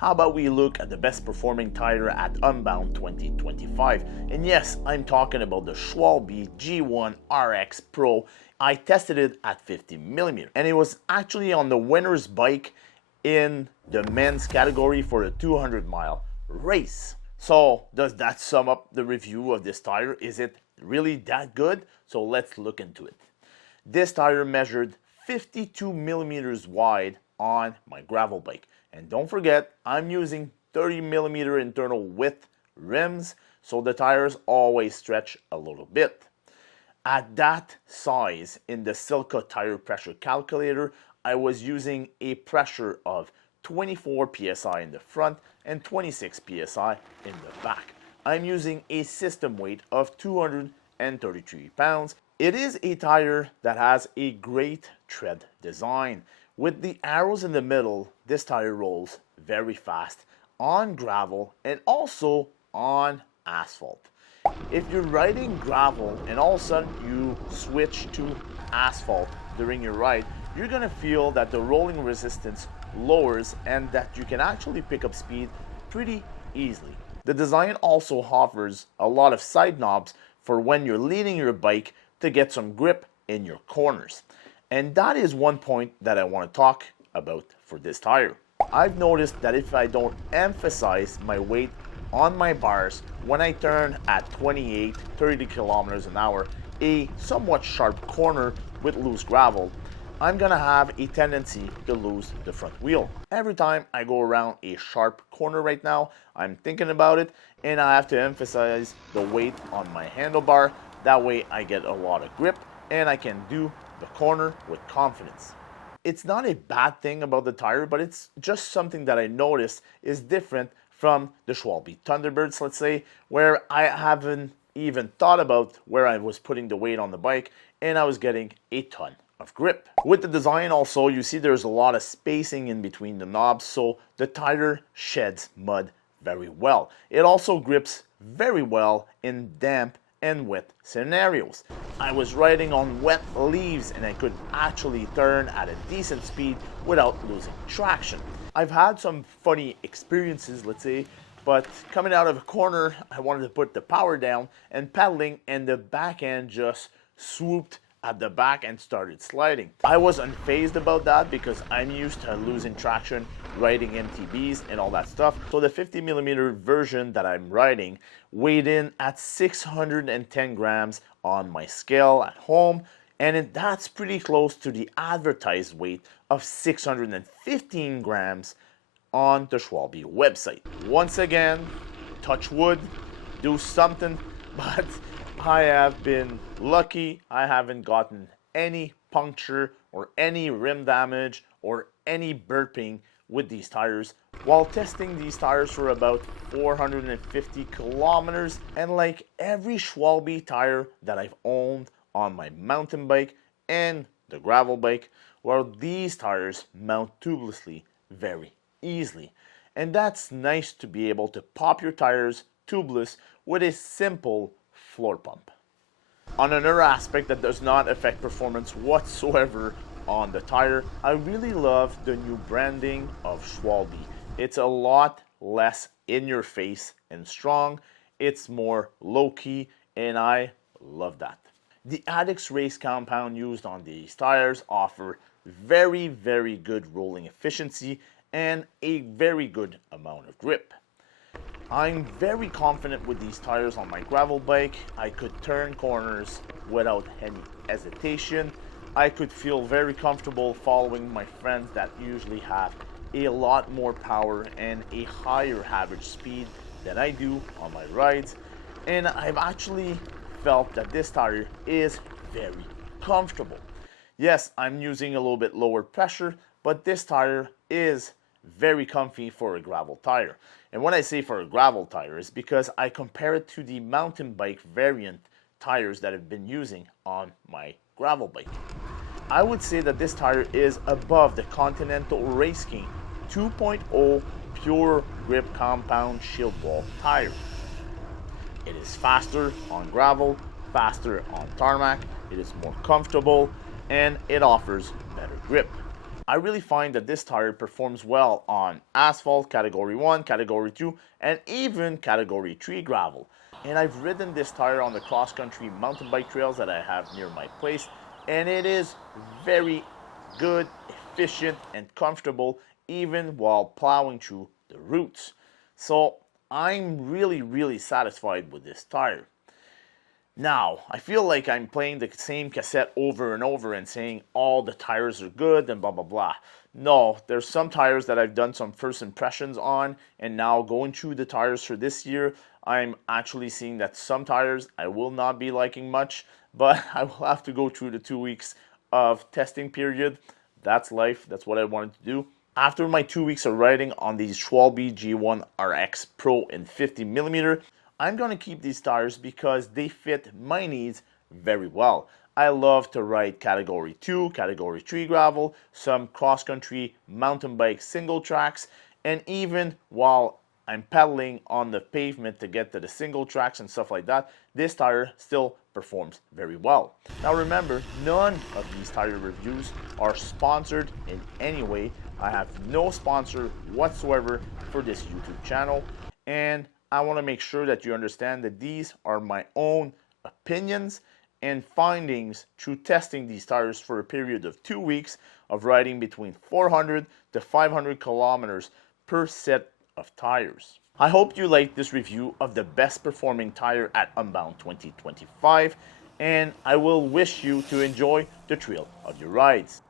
How about we look at the best performing tire at Unbound 2025? And yes, I'm talking about the Schwalbe G-One RX Pro. I tested it at 50mm, and it was actually on the winner's bike in the men's category for a 200-mile race. So does that sum up the review of this tire? Is it really that good? So let's look into it. This tire measured 52mm wide on my gravel bike. And don't forget, I'm using 30mm internal width rims, so the tires always stretch a little bit. At that size, in the Silca tire pressure calculator, I was using a pressure of 24 psi in the front and 26 psi in the back. I'm using a system weight of 233 pounds. It is a tire that has a great tread design. With the arrows in the middle, this tire rolls very fast on gravel and also on asphalt. If you're riding gravel and all of a sudden you switch to asphalt during your ride, you're going to feel that the rolling resistance lowers and that you can actually pick up speed pretty easily. The design also offers a lot of side knobs for when you're leaning your bike to get some grip in your corners. And that is one point that I want to talk about for this tire. I've noticed that if I don't emphasize my weight on my bars when I turn at 28-30 kilometers an hour, a somewhat sharp corner with loose gravel, I'm gonna have a tendency to lose the front wheel. Every time I go around a sharp corner right now, I'm thinking about it and I have to emphasize the weight on my handlebar. That way I get a lot of grip and I can do the corner with confidence. It's not a bad thing about the tire, but it's just something that I noticed is different from the Schwalbe Thunderbirds, let's say, where I haven't even thought about where I was putting the weight on the bike and I was getting a ton of grip. With the design also, you see there's a lot of spacing in between the knobs, so the tire sheds mud very well. It also grips very well in damp and wet scenarios. I was riding on wet leaves and I could actually turn at a decent speed without losing traction. I've had some funny experiences, let's say, but coming out of a corner, I wanted to put the power down and pedaling, and the back end just swooped at the back and started sliding. I was unfazed about that because I'm used to losing traction riding MTBs and all that stuff. So the 50mm version that I'm riding weighed in at 610 grams on my scale at home, and that's pretty close to the advertised weight of 615 grams on the Schwalbe website. Once again, touch wood, do something, but I have been lucky. I haven't gotten any puncture or any rim damage or any burping with these tires while testing these tires for about 450 kilometers. And like every Schwalbe tire that I've owned on my mountain bike and the gravel bike, well, these tires mount tubelessly very easily. And that's nice to be able to pop your tires tubeless with a simple floor pump. On another aspect that does not affect performance whatsoever on the tire, I really love the new branding of Schwalbe. It's a lot less in your face and strong. It's more low-key, and I love that. The Addicts race compound used on these tires offer very, very good rolling efficiency and a very good amount of grip. I'm very confident with these tires on my gravel bike. I could turn corners without any hesitation. I could feel very comfortable following my friends that usually have a lot more power and a higher average speed than I do on my rides. And I've actually felt that this tire is very comfortable. Yes, I'm using a little bit lower pressure, but this tire is very comfy for a gravel tire. And when I say for a gravel tire, it's because I compare it to the mountain bike variant tires that I've been using on my gravel bike. I would say that this tire is above the Continental Race King 2.0 Pure Grip Compound Shield Wall tire. It is faster on gravel, faster on tarmac, it is more comfortable, and it offers better grip. I really find that this tire performs well on asphalt, category 1, category 2, and even category 3 gravel. And I've ridden this tire on the cross-country mountain bike trails that I have near my place, and it is very good, efficient, and comfortable even while plowing through the routes. So I'm really satisfied with this tire. Now, I feel like I'm playing the same cassette over and over and saying all the tires are good and blah blah blah. No, there's some tires that I've done some first impressions on, and now going through the tires for this year, I'm actually seeing that some tires I will not be liking much, but I will have to go through the 2 weeks of testing period. That's life, that's what I wanted to do. After my 2 weeks of riding on these Schwalbe G-One RX Pro in 50mm, I'm going to keep these tires because they fit my needs very well. I love to ride category 2, category 3 gravel, some cross-country mountain bike single tracks, and even while I'm pedaling on the pavement to get to the single tracks and stuff like that, this tire still performs very well. Now remember, none of these tire reviews are sponsored in any way. I have no sponsor whatsoever for this YouTube channel, and I want to make sure that you understand that these are my own opinions and findings through testing these tires for a period of 2 weeks of riding between 400 to 500 kilometers per set of tires. I hope you liked this review of the best performing tire at Unbound 2025, and I will wish you to enjoy the thrill of your rides.